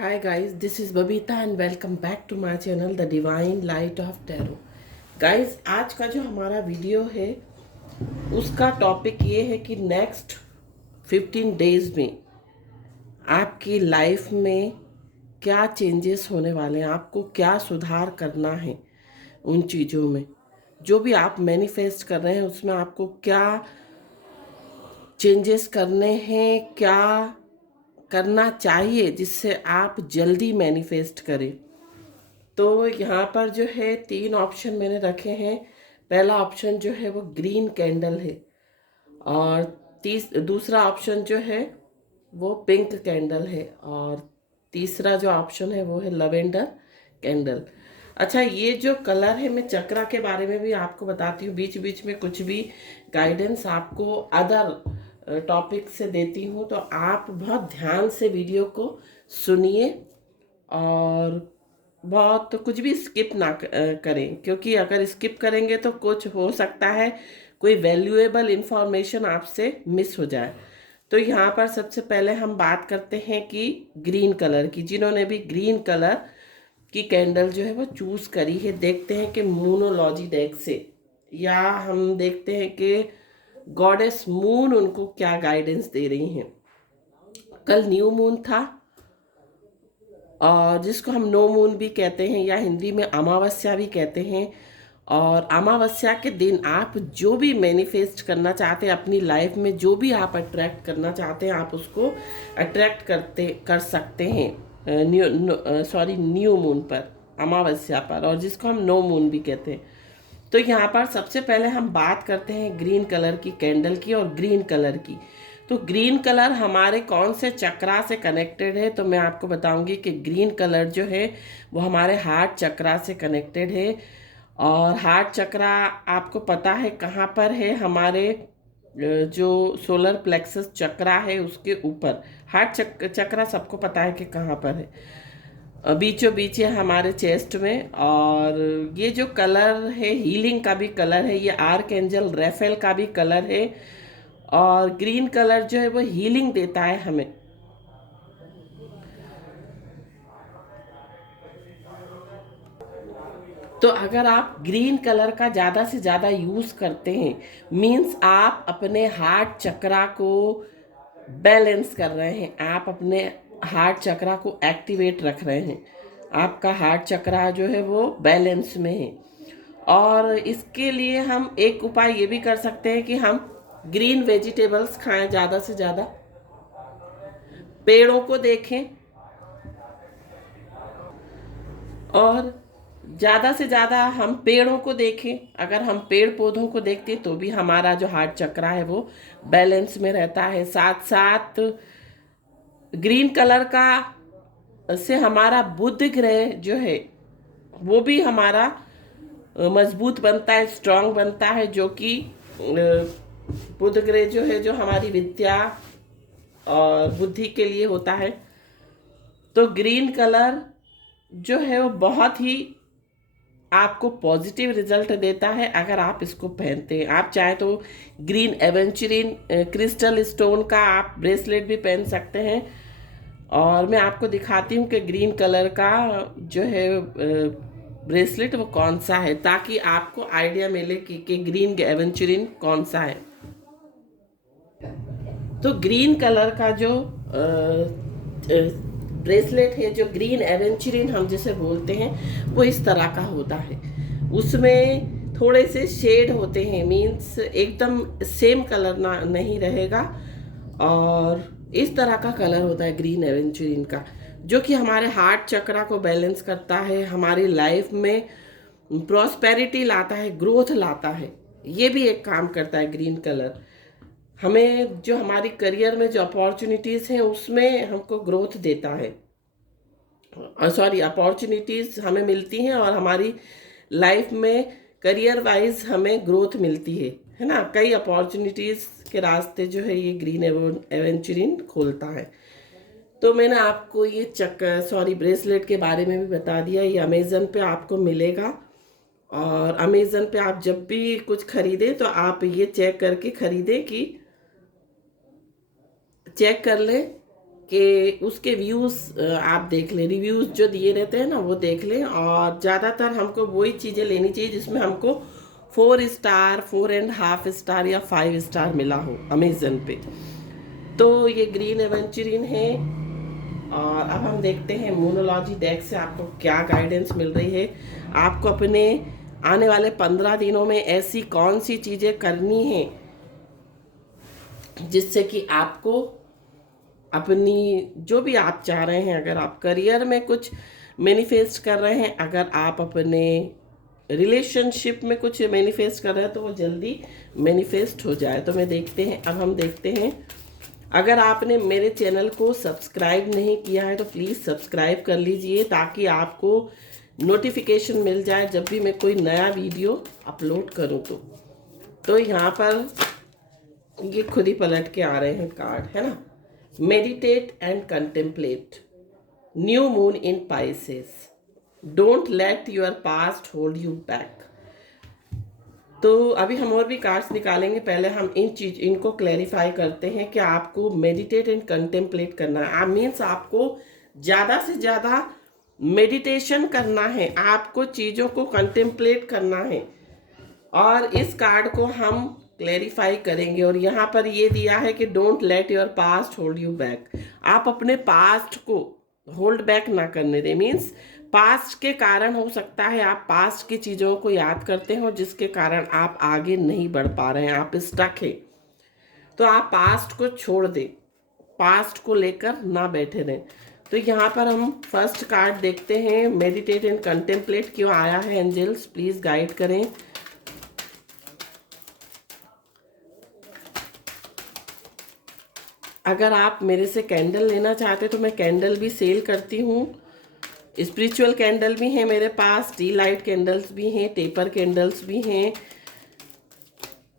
Hi guys, this is Babita and welcome back to my channel The Divine Light of Tarot. Guys, आज का जो हमारा video है उसका टॉपिक ये है कि नेक्स्ट 15 डेज में आपकी लाइफ में क्या चेंजेस होने वाले हैं, आपको क्या सुधार करना है उन चीज़ों में। जो भी आप मैनिफेस्ट कर रहे हैं उसमें आपको क्या चेंजेस करने हैं, क्या करना चाहिए जिससे आप जल्दी मैनिफेस्ट करें। तो यहाँ पर जो है 3 ऑप्शन मैंने रखे हैं। पहला ऑप्शन जो है वो ग्रीन कैंडल है और दूसरा ऑप्शन जो है वो पिंक कैंडल है और तीसरा जो ऑप्शन है वो है लवेंडर कैंडल। अच्छा, ये जो कलर है, मैं चक्रा के बारे में भी आपको बताती हूँ, बीच बीच में कुछ भी गाइडेंस आपको अदर टॉपिक से देती हूँ, तो आप बहुत ध्यान से वीडियो को सुनिए और बहुत कुछ भी स्किप ना करें, क्योंकि अगर स्किप करेंगे तो कुछ हो सकता है कोई वैल्यूएबल इंफॉर्मेशन आपसे मिस हो जाए। तो यहाँ पर सबसे पहले हम बात करते हैं कि ग्रीन कलर की, जिन्होंने भी ग्रीन कलर की कैंडल जो है वो चूज़ करी है, देखते हैं कि मूनोलॉजी डेक से, या हम देखते हैं कि गॉडेस मून उनको क्या गाइडेंस दे रही हैं। कल न्यू मून था और जिसको हम नो मून भी कहते हैं या हिंदी में अमावस्या भी कहते हैं। और अमावस्या के दिन आप जो भी मैनिफेस्ट करना चाहते हैं अपनी लाइफ में, जो भी आप अट्रैक्ट करना चाहते हैं, आप उसको अट्रैक्ट कर सकते हैं न्यू मून पर, अमावस्या पर, और जिसको हम नो मून भी कहते हैं। तो यहाँ पर सबसे पहले हम बात करते हैं ग्रीन कलर की कैंडल की और ग्रीन कलर की। तो ग्रीन कलर हमारे कौन से चक्रा से कनेक्टेड है, तो मैं आपको बताऊंगी कि ग्रीन कलर जो है वो हमारे हार्ट चक्रा से कनेक्टेड है। और हार्ट चक्रा आपको पता है कहाँ पर है, हमारे जो सोलर प्लेक्सस चक्रा है उसके ऊपर। हार्ट चक्रा सबको पता है कि कहाँ पर है, बीचों बीच है हमारे चेस्ट में। और ये जो कलर है हीलिंग का भी कलर है, ये आर्क एंजल रेफेल का भी कलर है। और ग्रीन कलर जो है वो हीलिंग देता है हमें। तो अगर आप ग्रीन कलर का ज़्यादा से ज़्यादा यूज़ करते हैं, मीन्स आप अपने हार्ट चक्रा को बैलेंस कर रहे हैं, आप अपने हार्ट चक्रा को एक्टिवेट रख रहे हैं, आपका हार्ट चक्रा जो है वो बैलेंस में है। और इसके लिए हम एक उपाय ये भी कर सकते हैं कि हम ग्रीन वेजिटेबल्स खाएं, ज़्यादा से ज़्यादा पेड़ों को देखें, और ज़्यादा से ज़्यादा हम पेड़ों को देखें। अगर हम पेड़ पौधों को देखते तो भी हमारा जो हार्ट चक्रा है वो बैलेंस में रहता है। साथ साथ ग्रीन कलर का से हमारा बुध ग्रह जो है वो भी हमारा मजबूत बनता है, स्ट्रांग बनता है, जो कि बुध ग्रह जो है जो हमारी विद्या और बुद्धि के लिए होता है। तो ग्रीन कलर जो है वो बहुत ही आपको पॉजिटिव रिजल्ट देता है अगर आप इसको पहनते हैं। आप चाहे तो ग्रीन एवेंचुरिन क्रिस्टल स्टोन का आप ब्रेसलेट भी पहन सकते हैं। और मैं आपको दिखाती हूँ कि ग्रीन कलर का जो है ब्रेसलेट वो कौन सा है, ताकि आपको आइडिया मिले कि ग्रीन एवेंचुरिन कौन सा है। तो ग्रीन कलर का जो ब्रेसलेट है, जो ग्रीन एवेंचुरिन हम जिसे बोलते हैं, वो इस तरह का होता है। उसमें थोड़े से शेड होते हैं, मीन्स एकदम सेम कलर ना नहीं रहेगा। और इस तरह का कलर होता है ग्रीन एवेंचुरिन का, जो कि हमारे हार्ट चक्रा को बैलेंस करता है, हमारी लाइफ में प्रॉस्पेरिटी लाता है, ग्रोथ लाता है। ये भी एक काम करता है ग्रीन कलर। हमें जो हमारी करियर में जो अपॉर्चुनिटीज़ हैं उसमें हमको ग्रोथ देता है, अपॉर्चुनिटीज़ हमें मिलती हैं और हमारी लाइफ में करियर वाइज हमें ग्रोथ मिलती है ना। कई अपॉर्चुनिटीज़ के रास्ते जो है ये ग्रीन एवेंचुरिन खोलता है। तो मैंने आपको ये ब्रेसलेट के बारे में भी बता दिया। ये अमेज़न पे आपको मिलेगा, और अमेज़न पे आप जब भी कुछ खरीदें तो आप ये चेक करके खरीदें कि चेक कर लें कि उसके व्यूज़ आप देख लें, रिव्यूज़ जो दिए रहते हैं ना वो देख लें। और ज़्यादातर हमको वही चीज़ें लेनी चाहिए जिसमें हमको 4 स्टार, 4.5 स्टार या 5 स्टार मिला हो अमेज़न पे। तो ये ग्रीन एवेंचुरिन है। और अब हम देखते हैं मूनोलॉजी डेक से आपको क्या गाइडेंस मिल रही है। आपको अपने आने वाले 15 दिनों में ऐसी कौन सी चीज़ें करनी है जिससे कि आपको अपनी जो भी आप चाह रहे हैं, अगर आप करियर में कुछ मैनिफेस्ट कर रहे हैं, अगर आप अपने रिलेशनशिप में कुछ मैनिफेस्ट कर रहे हैं, तो वो जल्दी मैनिफेस्ट हो जाए। तो अब हम देखते हैं। अगर आपने मेरे चैनल को सब्सक्राइब नहीं किया है तो प्लीज़ सब्सक्राइब कर लीजिए, ताकि आपको नोटिफिकेशन मिल जाए जब भी मैं कोई नया वीडियो अपलोड करूं। तो यहाँ पर ये खुद ही पलट के आ रहे हैं कार्ड, है ना। Meditate and contemplate, new moon in Pisces, don't let your past hold you back. तो अभी हम और भी कार्ड्स निकालेंगे, पहले हम इनको क्लैरिफाई करते हैं कि आपको मेडिटेट एंड कंटेम्पलेट करना है। मीन्स आपको ज़्यादा से ज़्यादा मेडिटेशन करना है, आपको चीज़ों को कंटेम्पलेट करना है। और इस कार्ड को हम क्लैरिफाई करेंगे। और यहाँ पर ये दिया है कि don't let your past hold you back. आप अपने पास्ट को होल्ड बैक ना करने दें। मीन्स पास्ट के कारण हो सकता है आप पास्ट की चीज़ों को याद करते हो जिसके कारण आप आगे नहीं बढ़ पा रहे हैं, आप स्टक है। तो आप पास्ट को छोड़ दें, पास्ट को लेकर ना बैठे रहें। तो यहाँ पर हम फर्स्ट कार्ड देखते हैं, मेडिटेट एंड कंटेम्पलेट क्यों आया है। एंजल्स प्लीज़ गाइड करें। अगर आप मेरे से कैंडल लेना चाहते तो मैं कैंडल भी सेल करती हूँ। स्पिरिचुअल कैंडल भी हैं मेरे पास, टी लाइट कैंडल्स भी हैं, टेपर कैंडल्स भी हैं,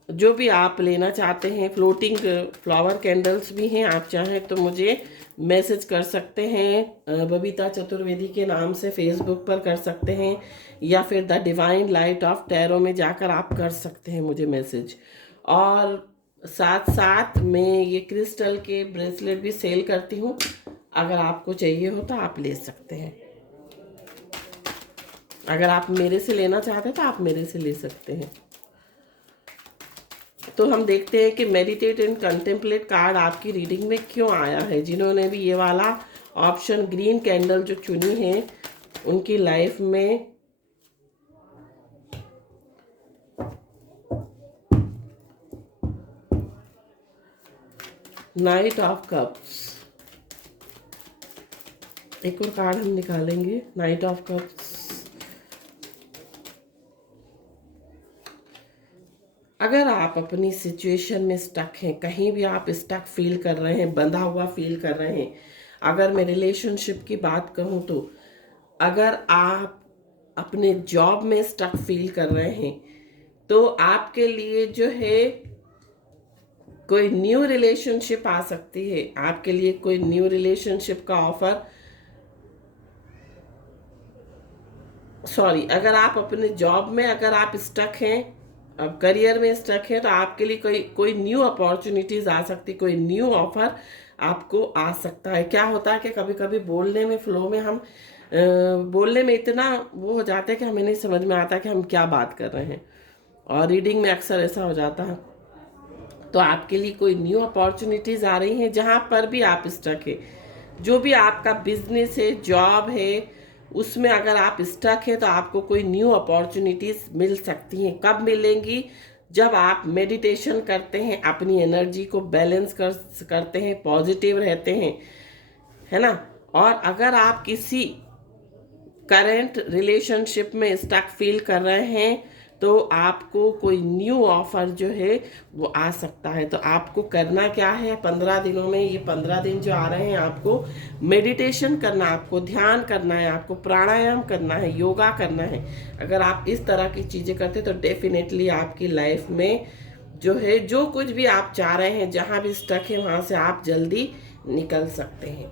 जो भी आप लेना चाहते हैं। फ्लोटिंग फ्लावर कैंडल्स भी हैं। आप चाहें तो मुझे मैसेज कर सकते हैं, बबीता चतुर्वेदी के नाम से फेसबुक पर कर सकते हैं, या फिर the divine light of tarot में जाकर आप कर सकते हैं मुझे मैसेज। और साथ साथ मैं ये क्रिस्टल के ब्रेसलेट भी सेल करती हूँ, अगर आपको चाहिए हो तो आप ले सकते हैं। अगर आप मेरे से लेना चाहते हैं तो आप मेरे से ले सकते हैं। तो हम देखते हैं कि मेडिटेट एंड कंटेम्पलेट कार्ड आपकी रीडिंग में क्यों आया है। जिन्होंने भी ये वाला ऑप्शन ग्रीन कैंडल जो चुनी है, उनकी लाइफ में नाइट ऑफ कप्स, एक और कार्ड हम निकालेंगे, नाइट ऑफ कप्स। अगर आप अपनी सिचुएशन में स्टक हैं, कहीं भी आप स्टक फील कर रहे हैं, बंधा हुआ फील कर रहे हैं, अगर मैं रिलेशनशिप की बात कहूँ तो अगर आप अपने जॉब में स्टक फील कर रहे हैं, तो आपके लिए जो है कोई न्यू रिलेशनशिप आ सकती है। आपके लिए कोई न्यू रिलेशनशिप का ऑफर, अगर आप अपने जॉब में अगर आप स्टक हैं, अब करियर में स्टक है, तो आपके लिए कोई न्यू अपॉर्चुनिटीज आ सकती, कोई न्यू ऑफर आपको आ सकता है। क्या होता है कि कभी कभी बोलने में, फ्लो में हम बोलने में इतना वो हो जाता है कि हमें नहीं समझ में आता कि हम क्या बात कर रहे हैं, और रीडिंग में अक्सर ऐसा हो जाता है। तो आपके लिए कोई न्यू अपॉर्चुनिटीज़ आ रही हैं जहाँ पर भी आप स्टक है। जो भी आपका बिजनेस है, जॉब है, उसमें अगर आप स्टक है तो आपको कोई न्यू अपॉर्चुनिटीज़ मिल सकती हैं। कब मिलेंगी? जब आप मेडिटेशन करते हैं, अपनी एनर्जी को बैलेंस करते हैं, पॉजिटिव रहते हैं, है ना। और अगर आप किसी करंट रिलेशनशिप में स्टक फील कर रहे हैं तो आपको कोई न्यू ऑफर जो है वो आ सकता है। तो आपको करना क्या है 15 दिनों में, ये 15 दिन जो आ रहे हैं, आपको मेडिटेशन करना, आपको ध्यान करना है, आपको प्राणायाम करना है, योगा करना है। अगर आप इस तरह की चीज़ें करते तो डेफिनेटली आपकी लाइफ में जो है, जो कुछ भी आप चाह रहे हैं, जहाँ भी स्टक है वहाँ से आप जल्दी निकल सकते हैं।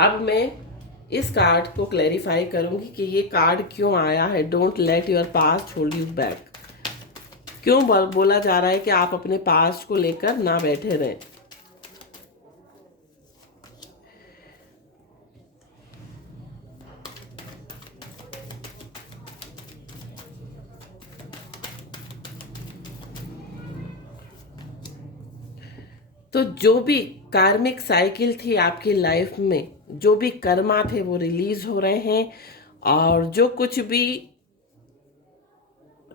अब मैं इस कार्ड को क्लैरिफाई करूंगी कि ये कार्ड क्यों आया है, don't let your past hold you back. क्यों बोला जा रहा है कि आप अपने पास्ट को लेकर ना बैठे रहें। तो जो भी कार्मिक साइकिल थी आपकी लाइफ में, जो भी कर्मा थे वो रिलीज हो रहे हैं, और जो कुछ भी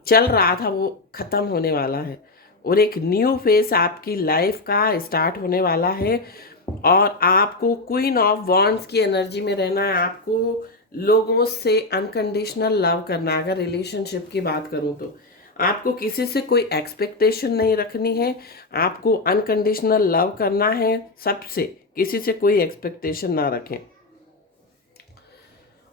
चल रहा था वो खत्म होने वाला है, और एक न्यू फेस आपकी लाइफ का स्टार्ट होने वाला है। और आपको क्वीन ऑफ वॉन्ड्स की एनर्जी में रहना है। आपको लोगों से अनकंडीशनल लव करना है। अगर रिलेशनशिप की बात करूं तो आपको किसी से कोई एक्सपेक्टेशन नहीं रखनी है। आपको अनकंडीशनल लव करना है सबसे, किसी से कोई एक्सपेक्टेशन ना रखें।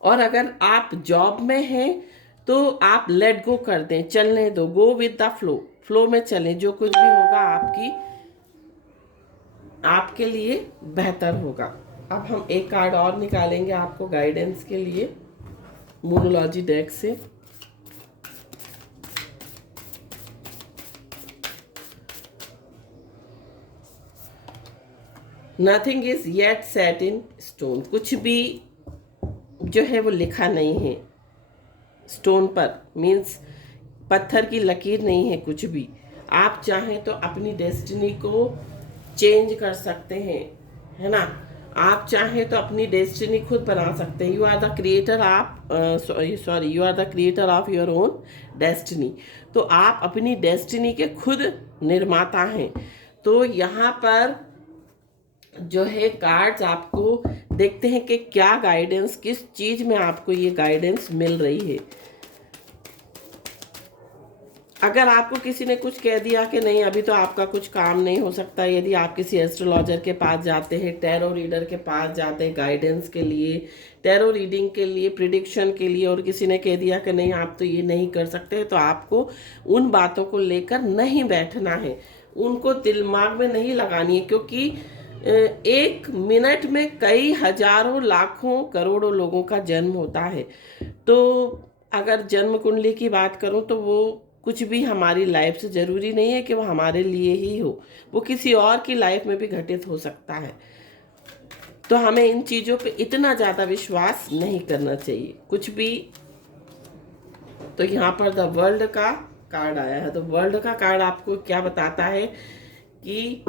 और अगर आप जॉब में हैं तो आप लेट गो कर दें, चलने दो, go with the flow, flow में चलें। जो कुछ भी होगा आपके लिए बेहतर होगा। अब हम एक कार्ड और निकालेंगे आपको गाइडेंस के लिए मूनोलॉजी डेक से। Nothing is yet set in stone. कुछ भी जो है वो लिखा नहीं है स्टोन पर, मीन्स पत्थर की लकीर नहीं है कुछ भी। आप चाहें तो अपनी डेस्टिनी को चेंज कर सकते हैं, है ना। आप चाहें तो अपनी डेस्टिनी खुद बना सकते हैं। यू आर द क्रिएटर, आप you are the creator of your own destiny. तो आप अपनी डेस्टिनी के खुद निर्माता हैं। तो यहाँ पर जो है कार्ड्स आपको देखते हैं कि क्या गाइडेंस, किस चीज़ में आपको ये गाइडेंस मिल रही है। अगर आपको किसी ने कुछ कह दिया कि नहीं अभी तो आपका कुछ काम नहीं हो सकता, यदि आप किसी एस्ट्रोलॉजर के पास जाते हैं, टैरो रीडर के पास जाते हैं गाइडेंस के लिए, टैरो रीडिंग के लिए, प्रिडिक्शन के लिए, और किसी ने कह दिया कि नहीं आप तो ये नहीं कर सकते, तो आपको उन बातों को लेकर नहीं बैठना है, उनको दिमाग में नहीं लगानी है। क्योंकि एक मिनट में कई हजारों लाखों करोड़ों लोगों का जन्म होता है। तो अगर जन्म कुंडली की बात करूं तो वो कुछ भी हमारी लाइफ से ज़रूरी नहीं है कि वो हमारे लिए ही हो, वो किसी और की लाइफ में भी घटित हो सकता है। तो हमें इन चीज़ों पे इतना ज़्यादा विश्वास नहीं करना चाहिए कुछ भी। तो यहाँ पर द वर्ल्ड का कार्ड आया है। तो वर्ल्ड का कार्ड आपको क्या बताता है कि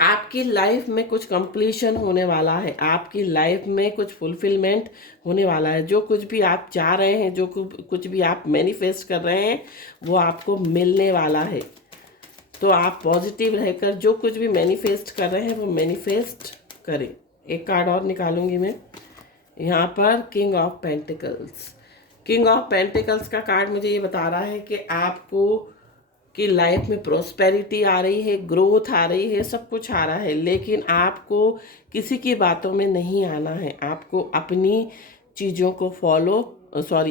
आपकी लाइफ में कुछ कंप्लीशन होने वाला है, आपकी लाइफ में कुछ फुलफिलमेंट होने वाला है। जो कुछ भी आप चाह रहे हैं, जो कुछ भी आप मैनिफेस्ट कर रहे हैं, वो आपको मिलने वाला है। तो आप पॉजिटिव रहकर जो कुछ भी मैनिफेस्ट कर रहे हैं वो मैनिफेस्ट करें। एक कार्ड और निकालूंगी मैं यहाँ पर, king of pentacles. King of pentacles का कार्ड मुझे ये बता रहा है कि आपको कि लाइफ में प्रोस्पेरिटी आ रही है, ग्रोथ आ रही है, सब कुछ आ रहा है, लेकिन आपको किसी की बातों में नहीं आना है। आपको अपनी चीज़ों को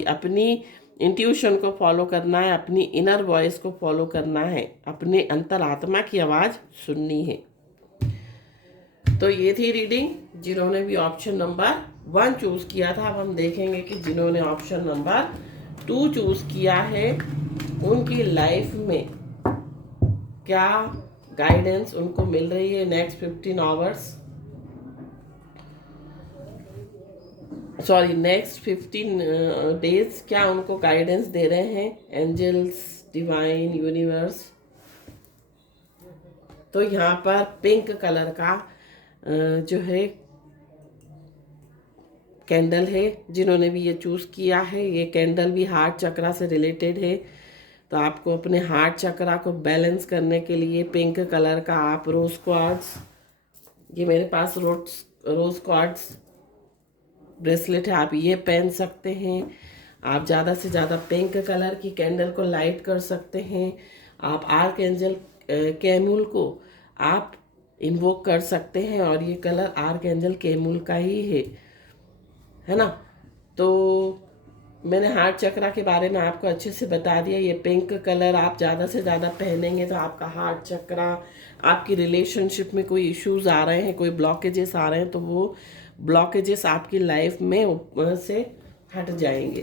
अपनी इंट्यूशन को फॉलो करना है, अपनी इनर वॉइस को फॉलो करना है, अपने अंतरात्मा की आवाज़ सुननी है। तो ये थी रीडिंग जिन्होंने भी ऑप्शन नंबर 1 चूज़ किया था। अब हम देखेंगे कि जिन्होंने ऑप्शन नंबर 2 चूज़ किया है उनकी लाइफ में क्या गाइडेंस उनको मिल रही है नेक्स्ट 15 आवर्स, नेक्स्ट 15 डेज। क्या उनको गाइडेंस दे रहे हैं एंजल्स, डिवाइन, यूनिवर्स। तो यहाँ पर पिंक कलर का जो है कैंडल है। जिन्होंने भी ये चूज़ किया है, ये कैंडल भी हार्ट चक्रा से रिलेटेड है। तो आपको अपने हार्ट चक्रा को बैलेंस करने के लिए पिंक कलर का आप रोज क्वार्ट्स, ये मेरे पास रोज क्वार्ट्स ब्रेसलेट है, आप ये पहन सकते हैं। आप ज़्यादा से ज़्यादा पिंक कलर की कैंडल को लाइट कर सकते हैं। आप आर्क एंजल कैमूल को आप इन्वोक कर सकते हैं, और ये कलर आर्क एंजल कैमूल का ही है ना। तो मैंने हार्ट चक्रा के बारे में आपको अच्छे से बता दिया। ये पिंक कलर आप ज़्यादा से ज़्यादा पहनेंगे तो आपका हार्ट चक्रा, आपकी रिलेशनशिप में कोई इश्यूज आ रहे हैं, कोई ब्लॉकेजेस आ रहे हैं, तो वो ब्लॉकेजेस आपकी लाइफ में से हट जाएंगे।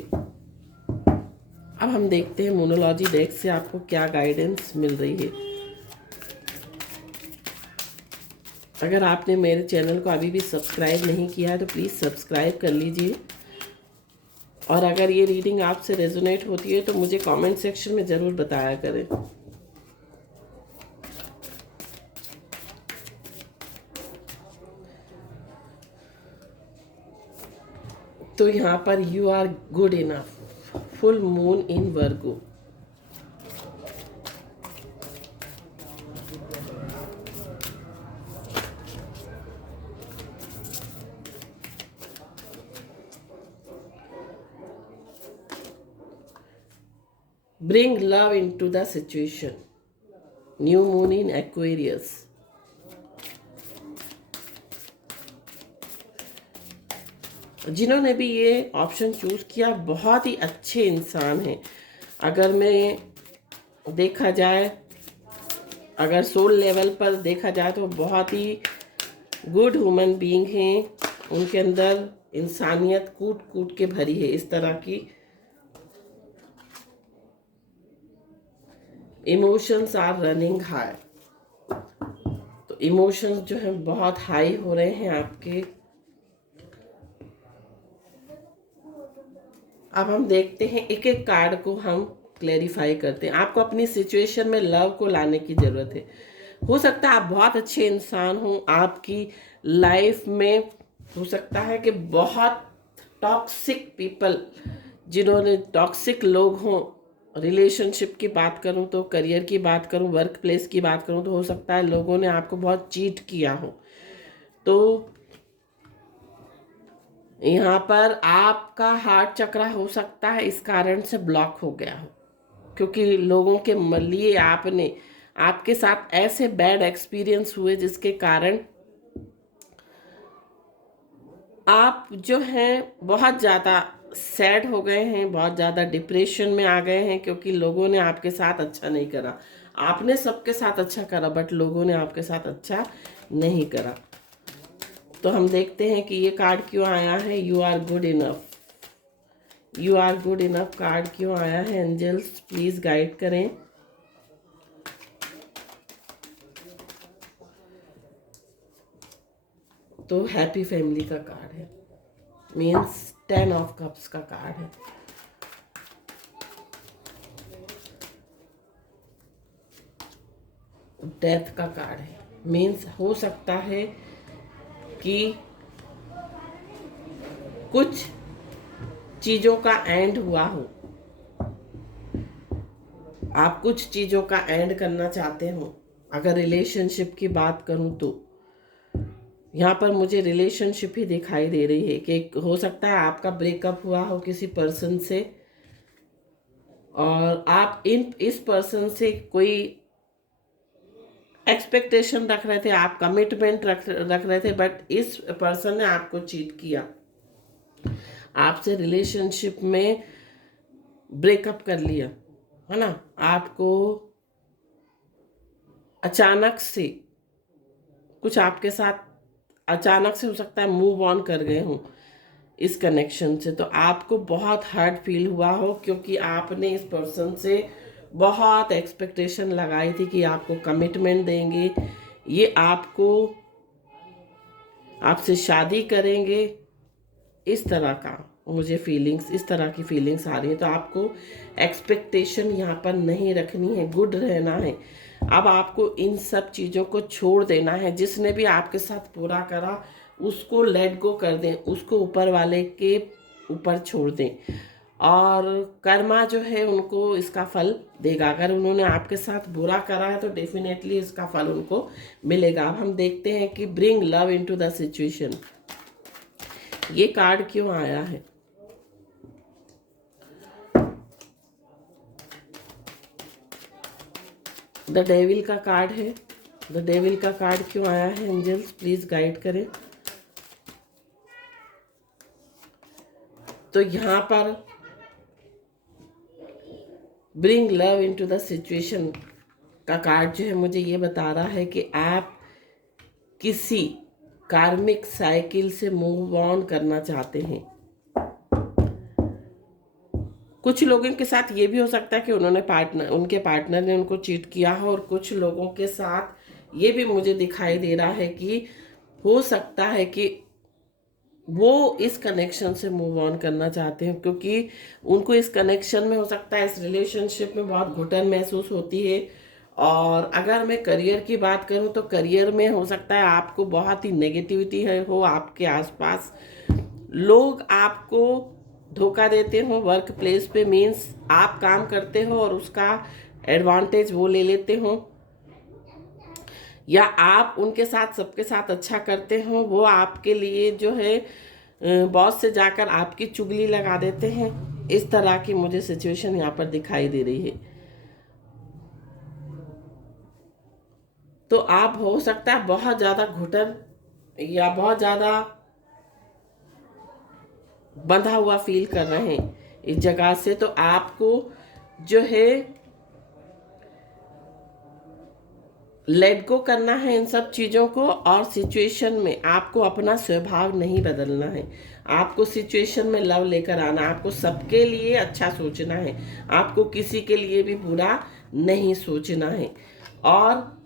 अब हम देखते हैं मोनोलॉजी डेक से आपको क्या गाइडेंस मिल रही है। अगर आपने मेरे चैनल को अभी भी सब्सक्राइब नहीं किया है तो प्लीज़ सब्सक्राइब कर लीजिए। और अगर ये रीडिंग आपसे रेजोनेट होती है तो मुझे कमेंट सेक्शन में ज़रूर बताया करें। तो यहाँ पर you are good enough, full moon in Virgo. Bring love into the situation. New moon in Aquarius. जिन्होंने भी ये ऑप्शन चूज किया बहुत ही अच्छे इंसान हैं। अगर मैं देखा जाए, अगर सोल लेवल पर देखा जाए तो बहुत ही गुड ह्यूमन बीइंग हैं। उनके अंदर इंसानियत कूट कूट के भरी है। इस तरह की इमोशंस आर रनिंग हाई, तो इमोशंस जो है बहुत हाई हो रहे हैं आपके। अब हम देखते हैं, एक एक कार्ड को हम क्लेरिफाई करते हैं। आपको अपनी सिचुएशन में लव को लाने की ज़रूरत है। हो सकता है आप बहुत अच्छे इंसान हो, आपकी लाइफ में हो सकता है कि बहुत टॉक्सिक पीपल, जिन्होंने टॉक्सिक लोग हों, रिलेशनशिप की बात करूं तो, करियर की बात करूं, वर्क प्लेस की बात करूं तो हो सकता है लोगों ने आपको बहुत चीट किया हो। तो यहाँ पर आपका हार्ट चक्र हो सकता है इस कारण से ब्लॉक हो गया हो, क्योंकि लोगों के लिए आपने, आपके साथ ऐसे बैड एक्सपीरियंस हुए जिसके कारण आप जो हैं बहुत ज़्यादा सैड हो गए हैं, बहुत ज़्यादा डिप्रेशन में आ गए हैं, क्योंकि लोगों ने आपके साथ अच्छा नहीं करा। आपने सबके साथ अच्छा करा बट लोगों ने आपके साथ अच्छा नहीं करा। तो हम देखते हैं कि ये कार्ड क्यों आया है, you are good enough. You are good enough card क्यों आया है? एंजल्स प्लीज गाइड करें। तो हैप्पी फैमिली का कार्ड है, मीन्स 10 ऑफ कप्स का कार्ड है। डेथ का कार्ड है, मीन्स हो सकता है कि कुछ चीज़ों का एंड हुआ हो, आप कुछ चीज़ों का एंड करना चाहते हो। अगर रिलेशनशिप की बात करूं तो यहाँ पर मुझे रिलेशनशिप ही दिखाई दे रही है कि हो सकता है आपका ब्रेकअप हुआ हो किसी पर्सन से, और आप इस पर्सन से कोई एक्सपेक्टेशन रख रहे थे, आप कमिटमेंट रख रहे थे, बट इस पर्सन ने आपको चीट किया, आपसे रिलेशनशिप में ब्रेकअप कर लिया, है ना। आपको अचानक से कुछ आपके साथ अचानक से हो सकता है मूव ऑन कर गए हों इस कनेक्शन से, तो आपको बहुत हर्ट फील हुआ हो, क्योंकि आपने इस पर्सन से बहुत एक्सपेक्टेशन लगाई थी कि आपको कमिटमेंट देंगे, ये आपको आपसे शादी करेंगे, इस तरह का मुझे फीलिंग्स, इस तरह की फीलिंग्स आ रही है। तो आपको एक्सपेक्टेशन यहाँ पर नहीं रखनी है, गुड रहना है। अब आपको इन सब चीज़ों को छोड़ देना है। जिसने भी आपके साथ बुरा करा उसको लेट गो कर दें, उसको ऊपर वाले के ऊपर छोड़ दें, और कर्मा जो है उनको इसका फल देगा। अगर उन्होंने आपके साथ बुरा करा है तो डेफिनेटली इसका फल उनको मिलेगा। अब हम देखते हैं कि bring love into the situation, ये कार्ड क्यों आया है? द डेविल का कार्ड है। द डेविल का कार्ड क्यों आया है? एंजल्स प्लीज गाइड करें। तो यहाँ पर bring love into the situation का कार्ड जो है मुझे ये बता रहा है कि आप किसी कार्मिक साइकिल से मूव ऑन करना चाहते हैं। कुछ लोगों के साथ ये भी हो सकता है कि उनके पार्टनर ने उनको चीट किया हो, और कुछ लोगों के साथ ये भी मुझे दिखाई दे रहा है कि हो सकता है कि वो इस कनेक्शन से मूव ऑन करना चाहते हैं, क्योंकि उनको इस कनेक्शन में हो सकता है, इस रिलेशनशिप में बहुत घुटन महसूस होती है। और अगर मैं करियर की बात करूं तो करियर में हो सकता है आपको बहुत ही नेगेटिविटी हो आपके आसपास, लोग आपको धोखा देते हो वर्क प्लेस पे, मीन्स आप काम करते हो और उसका एडवांटेज वो ले लेते हो, या आप उनके साथ सबके साथ अच्छा करते हो, वो आपके लिए जो है बॉस से जाकर आपकी चुगली लगा देते हैं। इस तरह की मुझे सिचुएशन यहाँ पर दिखाई दे रही है। तो आप हो सकता है बहुत ज़्यादा घुटन या बहुत ज़्यादा बंधा हुआ फील कर रहे हैं इस जगह से, तो आपको जो है लेट गो करना है इन सब चीज़ों को, और सिचुएशन में आपको अपना स्वभाव नहीं बदलना है। आपको सिचुएशन में लव लेकर आना, आपको सबके लिए अच्छा सोचना है, आपको किसी के लिए भी बुरा नहीं सोचना है। और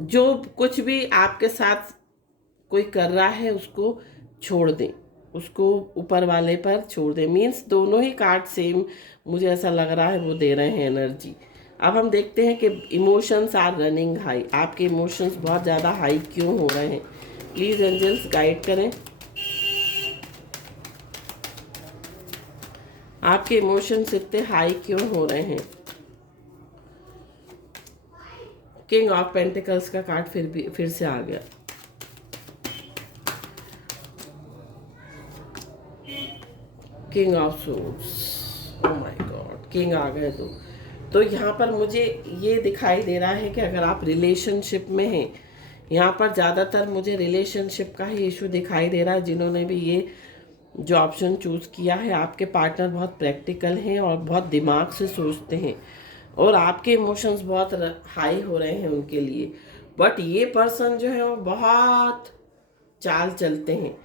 जो कुछ भी आपके साथ कोई कर रहा है उसको छोड़ दें, उसको ऊपर वाले पर छोड़ दें। मीन्स दोनों ही कार्ड सेम मुझे ऐसा लग रहा है वो दे रहे हैं एनर्जी। अब हम देखते हैं कि इमोशंस आर रनिंग हाई, आपके इमोशंस बहुत ज़्यादा हाई क्यों हो रहे हैं। प्लीज़ एंजल्स गाइड करें, आपके इमोशंस इतने हाई क्यों हो रहे हैं। किंग ऑफ पेंटिकल्स का कार्ड फिर से आ गया। King of swords, oh my god, king आ गए दो। तो यहाँ पर मुझे ये दिखाई दे रहा है कि अगर आप रिलेशनशिप में हैं, यहाँ पर ज़्यादातर मुझे रिलेशनशिप का ही इशू दिखाई दे रहा है। जिन्होंने भी ये जो ऑप्शन चूज़ किया है, आपके पार्टनर बहुत प्रैक्टिकल हैं और बहुत दिमाग से सोचते हैं, और आपके इमोशंस बहुत हाई हो रहे हैं उनके लिए। बट ये पर्सन जो है वो बहुत चाल चलते हैं,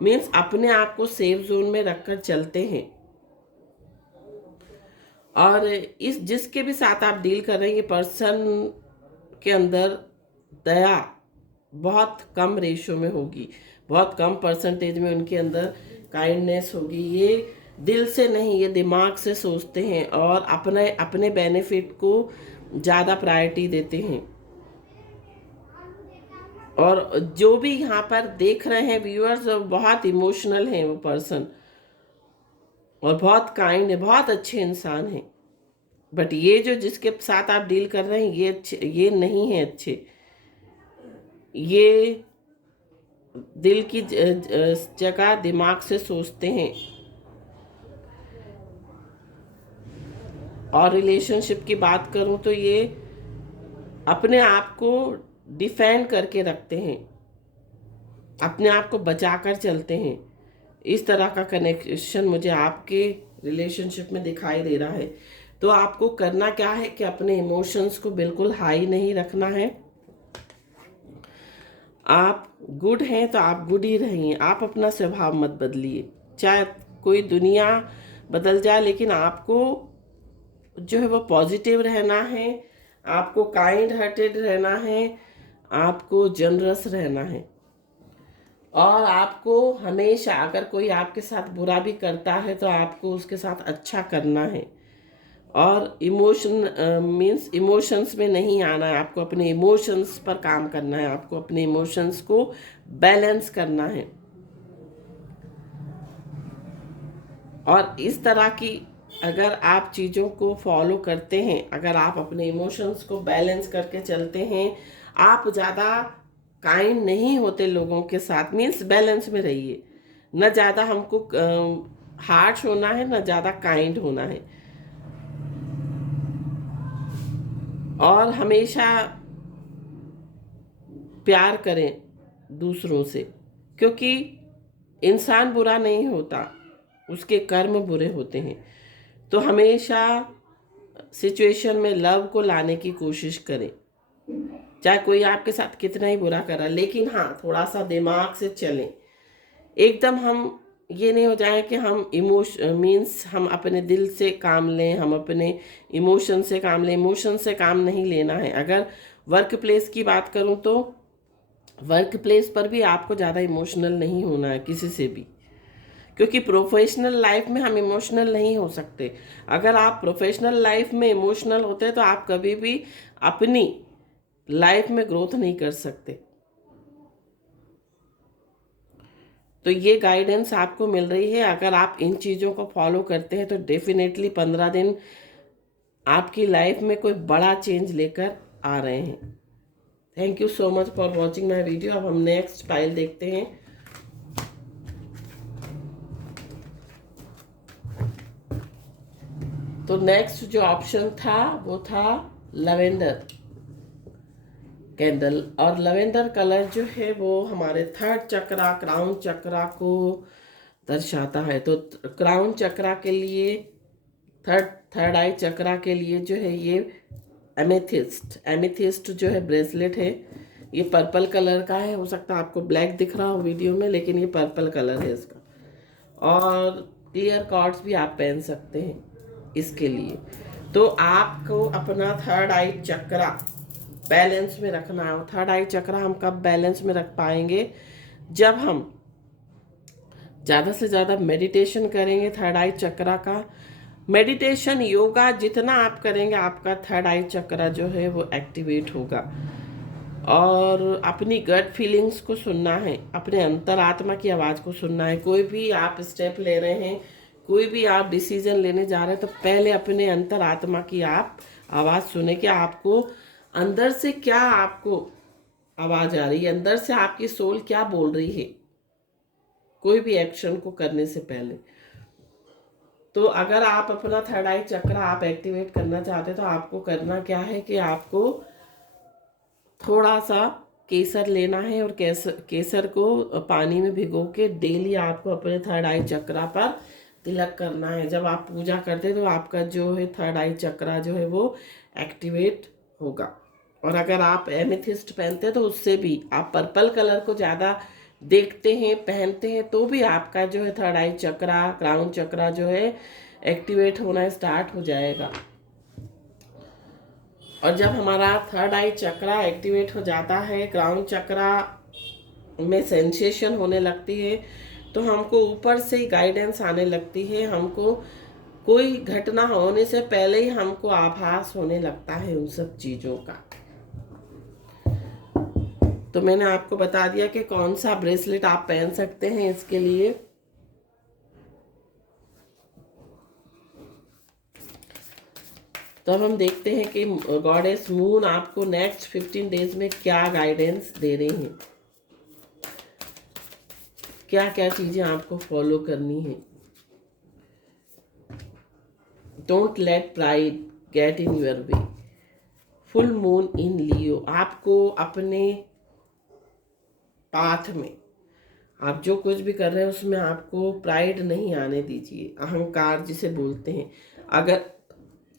मीन्स अपने आप को सेफ जोन में रखकर चलते हैं। और इस जिसके भी साथ आप डील कर रहे हैं, ये पर्सन के अंदर दया बहुत कम रेशो में होगी, बहुत कम परसेंटेज में उनके अंदर काइंडनेस होगी। ये दिल से नहीं, ये दिमाग से सोचते हैं और अपने अपने बेनिफिट को ज़्यादा प्रायोरिटी देते हैं। और जो भी यहाँ पर देख रहे हैं व्यूअर्स, बहुत इमोशनल हैं वो पर्सन, और बहुत काइंड है, बहुत अच्छे इंसान हैं। बट ये जो जिसके साथ आप डील कर रहे हैं ये अच्छे, ये नहीं है अच्छे। ये दिल की जगह दिमाग से सोचते हैं, और रिलेशनशिप की बात करूं तो ये अपने आप को डिफेंड करके रखते हैं, अपने आप को बचाकर चलते हैं। इस तरह का कनेक्शन मुझे आपके रिलेशनशिप में दिखाई दे रहा है। तो आपको करना क्या है कि अपने इमोशंस को बिल्कुल हाई नहीं रखना है। आप गुड हैं तो आप गुड ही रहिए, आप अपना स्वभाव मत बदलिए। चाहे कोई दुनिया बदल जाए, लेकिन आपको जो है वो पॉजिटिव रहना है, आपको काइंड हार्टेड रहना है, आपको जनरस रहना है। और आपको हमेशा, अगर कोई आपके साथ बुरा भी करता है तो आपको उसके साथ अच्छा करना है। और इमोशन मीन्स इमोशंस में नहीं आना है, आपको अपने इमोशंस पर काम करना है, आपको अपने इमोशंस को बैलेंस करना है। और इस तरह की अगर आप चीज़ों को फॉलो करते हैं, अगर आप अपने इमोशंस को बैलेंस करके चलते हैं, आप ज़्यादा काइंड नहीं होते लोगों के साथ, मीन्स बैलेंस में रहिए। न ज़्यादा हमको हार्श होना है, न ज़्यादा काइंड होना है। और हमेशा प्यार करें दूसरों से, क्योंकि इंसान बुरा नहीं होता, उसके कर्म बुरे होते हैं। तो हमेशा सिचुएशन में लव को लाने की कोशिश करें, चाहे कोई आपके साथ कितना ही बुरा करा, लेकिन हाँ थोड़ा सा दिमाग से चलें। एकदम हम ये नहीं हो जाए कि हम मीन्स हम अपने दिल से काम लें, हम अपने इमोशन से काम लें। इमोशन से काम नहीं लेना है। अगर वर्क प्लेस की बात करूँ तो वर्क प्लेस पर भी आपको ज़्यादा इमोशनल नहीं होना है किसी से भी, क्योंकि प्रोफेशनल लाइफ में हम इमोशनल नहीं हो सकते। अगर आप प्रोफेशनल लाइफ में इमोशनल होते हैं तो आप कभी भी अपनी लाइफ में ग्रोथ नहीं कर सकते। तो ये गाइडेंस आपको मिल रही है। अगर आप इन चीज़ों को फॉलो करते हैं तो डेफिनेटली 15 दिन आपकी लाइफ में कोई बड़ा चेंज लेकर आ रहे हैं। Thank you so much for watching my video. अब हम नेक्स्ट फाइल देखते हैं। तो नेक्स्ट जो ऑप्शन था वो था लवेंडर कैंडल। और लवेंडर कलर जो है वो हमारे थर्ड चक्रा, क्राउन चक्रा को दर्शाता है। तो क्राउन चक्रा के लिए, थर्ड आई चक्रा के लिए जो है ये एमेथिस्ट जो है ब्रेसलेट है। ये पर्पल कलर का है। हो सकता है आपको ब्लैक दिख रहा हो वीडियो में, लेकिन ये पर्पल कलर है इसका। और क्लियर कॉर्ड्स भी आप पहन सकते हैं इसके लिए। तो आपको अपना थर्ड आई चक्रा बैलेंस में रखना है। थर्ड आई चक्रा हम कब बैलेंस में रख पाएंगे? जब हम ज़्यादा से ज़्यादा मेडिटेशन करेंगे थर्ड आई चक्रा का। मेडिटेशन, योगा जितना आप करेंगे आपका थर्ड आई चक्रा जो है वो एक्टिवेट होगा। और अपनी गट फीलिंग्स को सुनना है, अपने अंतरात्मा की आवाज़ को सुनना है। कोई भी आप स्टेप ले रहे हैं, कोई भी आप डिसीजन लेने जा रहे हैं, तो पहले अपने अंतरात्मा की आप आवाज़ सुने कि आपको अंदर से क्या आपको आवाज़ आ रही है, अंदर से आपकी सोल क्या बोल रही है कोई भी एक्शन को करने से पहले। तो अगर आप अपना थर्ड आई चक्र आप एक्टिवेट करना चाहते हैं तो आपको करना क्या है कि आपको थोड़ा सा केसर लेना है और केसर को पानी में भिगो के डेली आपको अपने थर्ड आई चक्रा पर तिलक करना है। जब आप पूजा करते हैं तो आपका जो है थर्ड आई चक्रा जो है वो एक्टिवेट होगा। और अगर आप एमेथिस्ट पहनते हैं तो उससे भी, आप पर्पल कलर को ज़्यादा देखते हैं, पहनते हैं, तो भी आपका जो है थर्ड आई चक्रा, क्राउन चक्रा जो है एक्टिवेट होना स्टार्ट हो जाएगा। और जब हमारा थर्ड आई चक्रा एक्टिवेट हो जाता है, क्राउन चक्रा में सेंसेशन होने लगती है, तो हमको ऊपर से ही गाइडेंस आने लगती है। हमको कोई घटना होने से पहले ही हमको आभास होने लगता है उन सब चीज़ों का। तो मैंने आपको बता दिया कि कौन सा ब्रेसलेट आप पहन सकते हैं इसके लिए। तो अब हम देखते हैं कि गॉडेस मून आपको नेक्स्ट 15 डेज में क्या गाइडेंस दे रही हैं, क्या क्या चीज़ें आपको फॉलो करनी है। Don't let pride get in your way. Full moon in Leo. आपको अपने पाथ में आप जो कुछ भी कर रहे हैं उसमें आपको प्राइड नहीं आने दीजिए, अहंकार जिसे बोलते हैं। अगर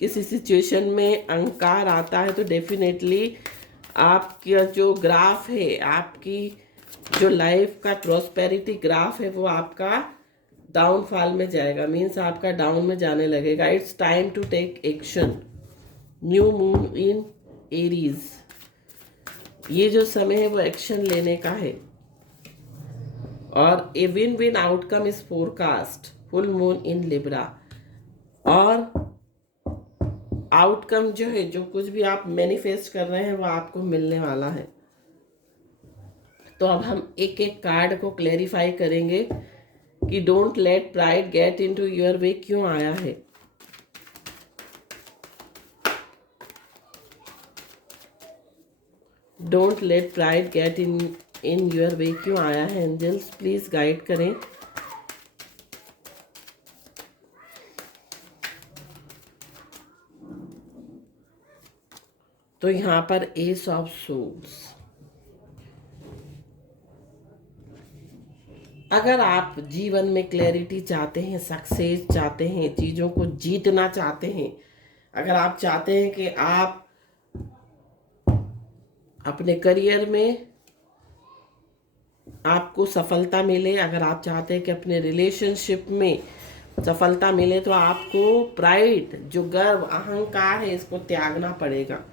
किसी सिचुएशन में अहंकार आता है तो डेफिनेटली आपका जो ग्राफ है, आपकी जो लाइफ का प्रॉस्पेरिटी ग्राफ है, वो आपका डाउनफॉल में जाएगा। मीन्स आपका डाउन में जाने लगेगा। It's time to take action. New moon in Aries. ये जो समय है वो एक्शन लेने का है। और a win win outcome is forecast. Full moon in Libra. और आउटकम जो है, जो कुछ भी आप मैनिफेस्ट कर रहे हैं वो आपको मिलने वाला है। तो अब हम एक एक कार्ड को क्लेरिफाई करेंगे कि don't let pride get into your way क्यों आया है। Don't let pride get in your वे क्यों आया है। एंजल्स प्लीज गाइड करें। तो यहाँ पर एस ऑफ सोर्ड्स। अगर आप जीवन में क्लैरिटी चाहते हैं, सक्सेस चाहते हैं, चीज़ों को जीतना चाहते हैं, अगर आप चाहते हैं कि आप अपने करियर में आपको सफलता मिले, अगर आप चाहते हैं कि अपने रिलेशनशिप में सफलता मिले, तो आपको प्राइड, जो गर्व, अहंकार है, इसको त्यागना पड़ेगा।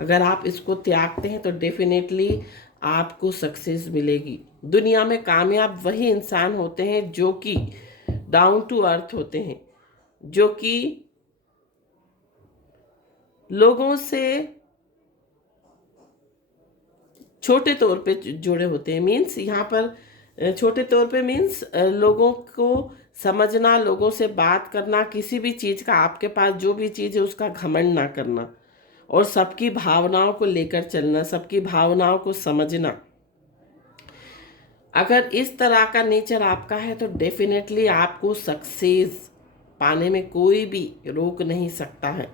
अगर आप इसको त्यागते हैं तो डेफिनेटली आपको सक्सेस मिलेगी। दुनिया में कामयाब वही इंसान होते हैं जो कि डाउन टू अर्थ होते हैं, जो कि लोगों से छोटे तौर पे जुड़े होते हैं। मीन्स यहाँ पर छोटे तौर पे मीन्स लोगों को समझना, लोगों से बात करना, किसी भी चीज़ का, आपके पास जो भी चीज़ है उसका घमंड ना करना, और सबकी भावनाओं को लेकर चलना, सबकी भावनाओं को समझना। अगर इस तरह का नेचर आपका है तो डेफिनेटली आपको सक्सेस पाने में कोई भी रोक नहीं सकता है।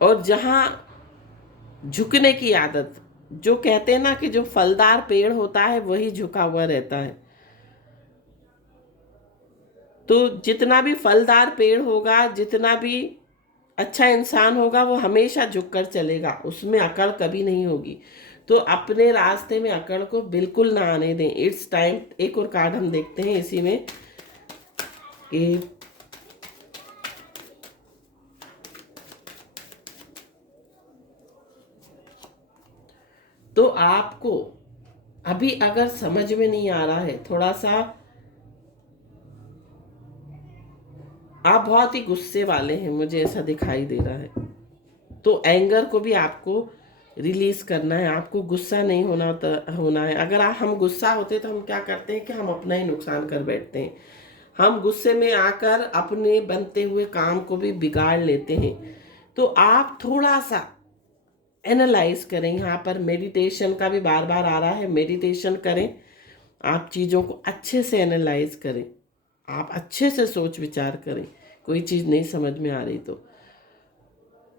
और जहाँ झुकने की आदत, जो कहते हैं ना कि जो फलदार पेड़ होता है वही झुका हुआ रहता है, तो जितना भी फलदार पेड़ होगा, जितना भी अच्छा इंसान होगा, वो हमेशा झुककर चलेगा, उसमें अकड़ कभी नहीं होगी। तो अपने रास्ते में अकड़ को बिल्कुल ना आने दें। It's time. एक और कार्ड हम देखते हैं इसी में कि तो आपको अभी अगर समझ में नहीं आ रहा है, थोड़ा सा आप बहुत ही गुस्से वाले हैं, मुझे ऐसा दिखाई दे रहा है, तो एंगर को भी आपको रिलीज करना है। आपको गुस्सा नहीं होना है। अगर हम गुस्सा होते तो हम क्या करते हैं कि हम अपना ही नुकसान कर बैठते हैं। हम गुस्से में आकर अपने बनते हुए काम को भी बिगाड़ लेते हैं। तो आप थोड़ा सा एनालाइज करें। यहाँ पर मेडिटेशन का भी बार बार आ रहा है, मेडिटेशन करें। आप चीज़ों को अच्छे से एनालाइज करें, आप अच्छे से सोच विचार करें, कोई चीज़ नहीं समझ में आ रही तो।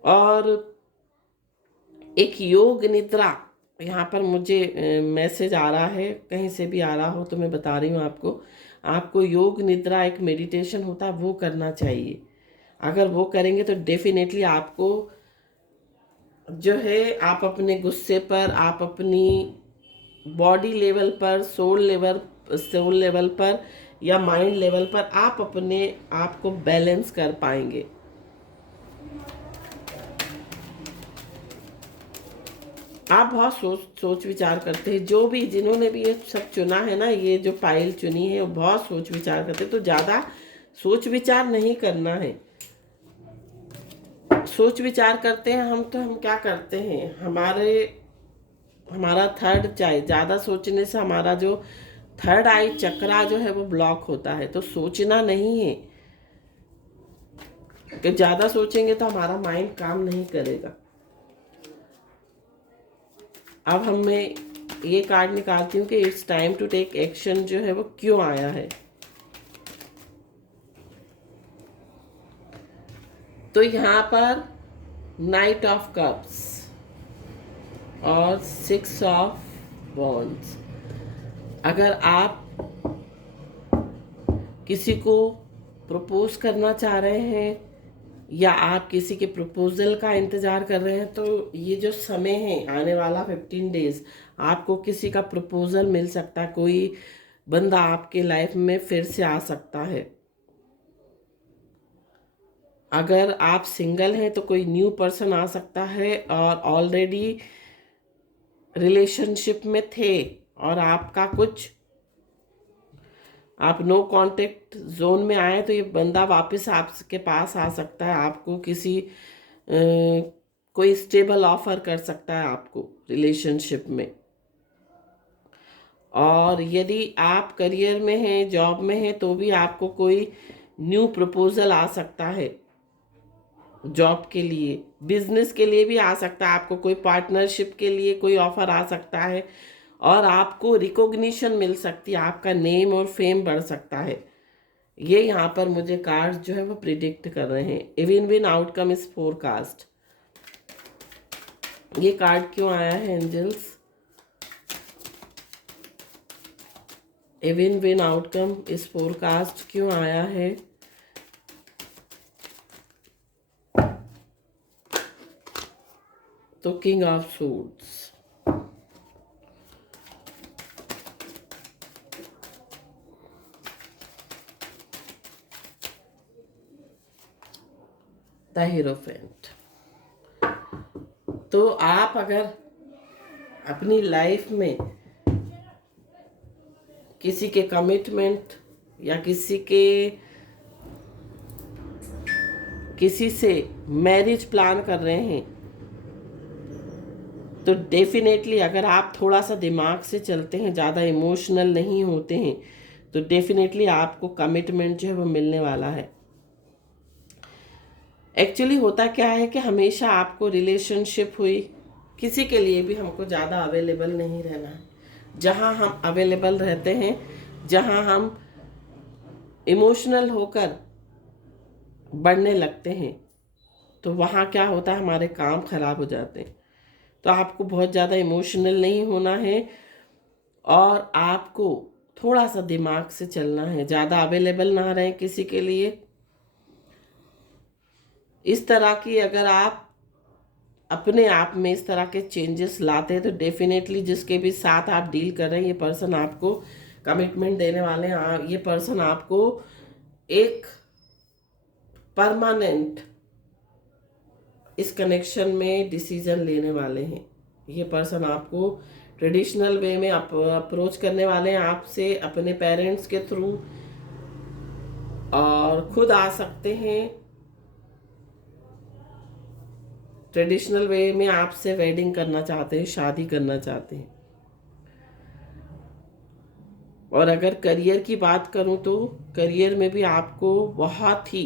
और एक योग निद्रा, यहाँ पर मुझे मैसेज आ रहा है, कहीं से भी आ रहा हो तो मैं बता रही हूँ आपको। आपको योग निद्रा एक मेडिटेशन होता है, वो करना चाहिए। अगर वो करेंगे तो डेफिनेटली आपको जो है, आप अपने गुस्से पर, आप अपनी बॉडी लेवल पर, सोल लेवल पर या माइंड लेवल पर आप अपने आप को बैलेंस कर पाएंगे। आप बहुत सोच विचार करते हैं। जो भी जिन्होंने भी ये सब चुना है ना, ये जो पायल चुनी है, वो बहुत सोच विचार करते हैं। तो ज़्यादा सोच विचार नहीं करना है। सोच विचार करते हैं हम तो हम क्या करते हैं, हमारा थर्ड चाय, ज़्यादा सोचने से हमारा जो थर्ड आई चक्रा जो है वो ब्लॉक होता है। तो सोचना नहीं है कि ज़्यादा सोचेंगे तो हमारा माइंड काम नहीं करेगा। अब मैं ये कार्ड निकालती हूँ कि it's time to take action जो है वो क्यों आया है। तो यहाँ पर नाइट ऑफ कप्स और 6 ऑफ वॉन्ड्स। अगर आप किसी को प्रपोज करना चाह रहे हैं या आप किसी के प्रपोजल का इंतज़ार कर रहे हैं, तो ये जो समय है आने वाला 15 डेज, आपको किसी का प्रपोजल मिल सकता है। कोई बंदा आपके लाइफ में फिर से आ सकता है। अगर आप सिंगल हैं तो कोई न्यू पर्सन आ सकता है, और ऑलरेडी रिलेशनशिप में थे और आपका कुछ, आप नो कांटेक्ट जोन में आए, तो ये बंदा वापस आपके पास आ सकता है। आपको कोई स्टेबल ऑफर कर सकता है आपको रिलेशनशिप में। और यदि आप करियर में हैं, जॉब में हैं, तो भी आपको कोई न्यू प्रपोजल आ सकता है। जॉब के लिए, बिजनेस के लिए भी आ सकता है। आपको कोई पार्टनरशिप के लिए कोई ऑफर आ सकता है, और आपको रिकॉग्निशन मिल सकती है, आपका नेम और फेम बढ़ सकता है। ये यहाँ पर मुझे कार्ड्स जो है वो प्रिडिक्ट कर रहे हैं। A win win outcome is forecast. ये कार्ड क्यों आया है angels? A win win outcome is forecast क्यों आया है? तो king of suits, the hierophant. तो आप अगर अपनी लाइफ में किसी के कमिटमेंट या किसी से मैरिज प्लान कर रहे हैं, तो डेफिनेटली अगर आप थोड़ा सा दिमाग से चलते हैं, ज़्यादा इमोशनल नहीं होते हैं, तो डेफिनेटली आपको कमिटमेंट जो है वो मिलने वाला है। एक्चुअली होता क्या है कि हमेशा आपको रिलेशनशिप हुई, किसी के लिए भी हमको ज़्यादा अवेलेबल नहीं रहना है। जहाँ हम अवेलेबल रहते हैं, जहाँ हम इमोशनल होकर बढ़ने लगते हैं, तो वहाँ क्या होता है, हमारे काम खराब हो जाते हैं। तो आपको बहुत ज़्यादा इमोशनल नहीं होना है और आपको थोड़ा सा दिमाग से चलना है, ज़्यादा अवेलेबल ना रहें किसी के लिए। इस तरह की अगर आप अपने आप में इस तरह के चेंजेस लाते हैं तो डेफिनेटली जिसके भी साथ आप डील कर रहे हैं, ये पर्सन आपको कमिटमेंट देने वाले हैं। ये पर्सन आपको एक परमानेंट इस कनेक्शन में डिसीजन लेने वाले हैं। ये पर्सन आपको ट्रेडिशनल वे में अप्रोच करने वाले हैं आपसे, अपने पेरेंट्स के थ्रू, और खुद आ सकते हैं। ट्रेडिशनल वे में आपसे वेडिंग करना चाहते हैं, शादी करना चाहते हैं। और अगर करियर की बात करूं तो करियर में भी आपको बहुत ही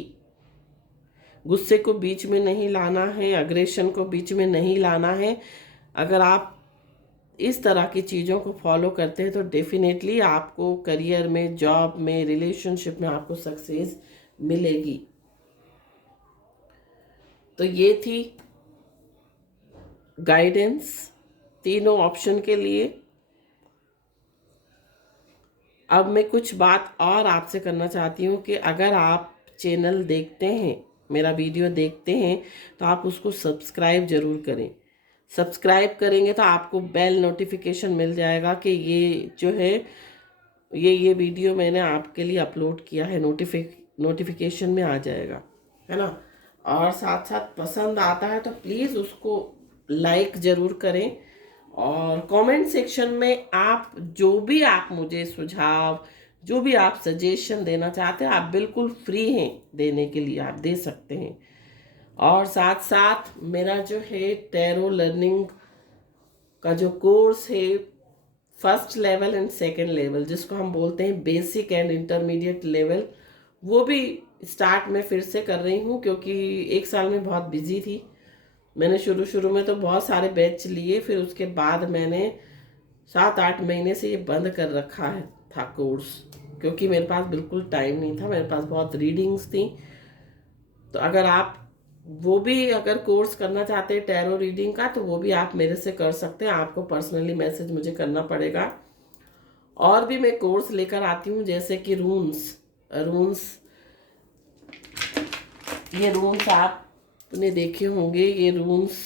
गुस्से को बीच में नहीं लाना है, अग्रेशन को बीच में नहीं लाना है। अगर आप इस तरह की चीज़ों को फॉलो करते हैं तो डेफिनेटली आपको करियर में, जॉब में, रिलेशनशिप में आपको सक्सेस मिलेगी। तो ये थी गाइडेंस तीनों ऑप्शन के लिए। अब मैं कुछ बात और आपसे करना चाहती हूँ कि अगर आप चैनल देखते हैं, मेरा वीडियो देखते हैं, तो आप उसको सब्सक्राइब ज़रूर करें। सब्सक्राइब करेंगे तो आपको बेल नोटिफिकेशन मिल जाएगा कि ये जो है ये वीडियो मैंने आपके लिए अपलोड किया है, नोटिफिकेशन में आ जाएगा, है ना। और साथ साथ पसंद आता है तो प्लीज़ उसको लाइक ज़रूर करें। और कमेंट सेक्शन में आप जो भी आप मुझे सुझाव, जो भी आप सजेशन देना चाहते हैं, आप बिल्कुल फ्री हैं देने के लिए, आप दे सकते हैं। और साथ साथ मेरा जो है टैरो लर्निंग का जो कोर्स है, first level and second level, जिसको हम बोलते हैं बेसिक एंड इंटरमीडिएट लेवल, वो भी स्टार्ट में फिर से कर रही हूँ क्योंकि एक साल में बहुत बिजी थी। मैंने शुरू में तो बहुत सारे बैच लिए, फिर उसके बाद मैंने 7-8 महीने से ये बंद कर रखा है था कोर्स, क्योंकि मेरे पास बिल्कुल टाइम नहीं था, मेरे पास बहुत रीडिंग्स थी। तो अगर आप वो भी अगर कोर्स करना चाहते हैं टैरो रीडिंग का, तो वो भी आप मेरे से कर सकते हैं। आपको पर्सनली मैसेज मुझे करना पड़ेगा। और भी मैं कोर्स लेकर आती हूँ, जैसे कि रून्स ये रून्स आपने देखे होंगे। ये रून्स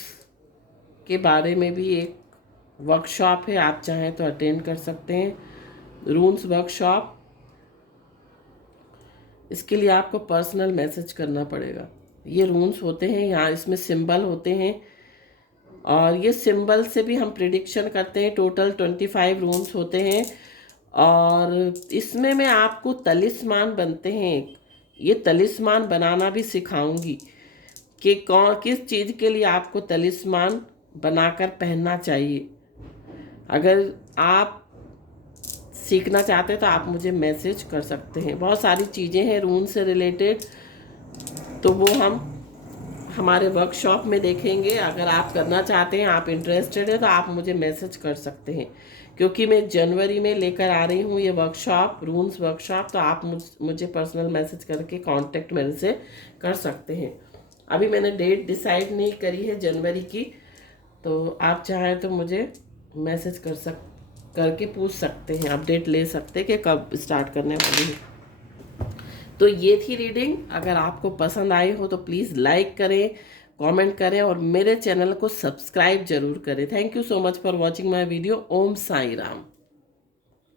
के बारे में भी एक वर्कशॉप है, आप चाहें तो अटेंड कर सकते हैं रून्स वर्कशॉप। इसके लिए आपको पर्सनल मैसेज करना पड़ेगा। ये रून्स होते हैं, यहाँ इसमें सिंबल होते हैं और ये सिंबल से भी हम प्रिडिक्शन करते हैं। टोटल 25 रून्स होते हैं और इसमें मैं आपको तलिस्मान बनते हैं, ये तलिस्मान बनाना भी सिखाऊंगी कि किस चीज़ के लिए आपको तलिस्मान बनाकर पहनना चाहिए। अगर आप सीखना चाहते हैं तो आप मुझे मैसेज कर सकते हैं। बहुत सारी चीज़ें हैं रून से रिलेटेड, तो वो हम हमारे वर्कशॉप में देखेंगे। अगर आप करना चाहते हैं, आप इंटरेस्टेड हैं, तो आप मुझे मैसेज कर सकते हैं, क्योंकि मैं जनवरी में लेकर आ रही हूँ ये वर्कशॉप, रून्स वर्कशॉप। तो आप मुझे पर्सनल मैसेज करके कांटेक्ट मेरे से कर सकते हैं। अभी मैंने डेट डिसाइड नहीं करी है जनवरी की, तो आप चाहें तो मुझे मैसेज करके पूछ सकते हैं, अपडेट ले सकते हैं कि कब स्टार्ट करने वाली है। तो ये थी रीडिंग। अगर आपको पसंद आई हो तो प्लीज़ लाइक करें, कमेंट करें और मेरे चैनल को सब्सक्राइब जरूर करें। Thank you so much for watching my video. Om Sai Ram.